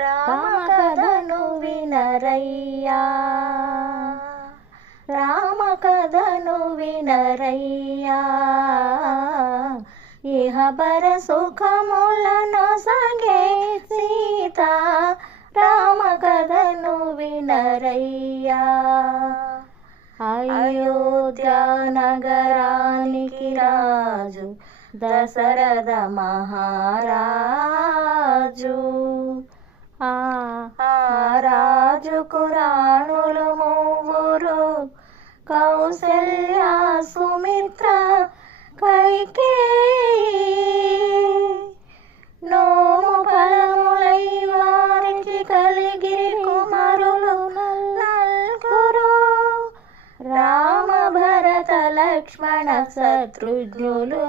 రామ కథను వినరయ్యా, రామ కథను వినరయ్యా, ఇహపర సుఖములను సగే సీత, రామ కథను వినరయ్యా. అయోధ్య నగరానికి రాజు దశరథ మహారాజు, ఆ రాజుకు రాణులు మూవురు, కౌసల్య సుమిత్ర కైకేయి. నోము ఫలములై వారికి కలిగిరి కుమారులు నల్గురు, రామ భరత లక్ష్మణ శత్రుఘ్నులు.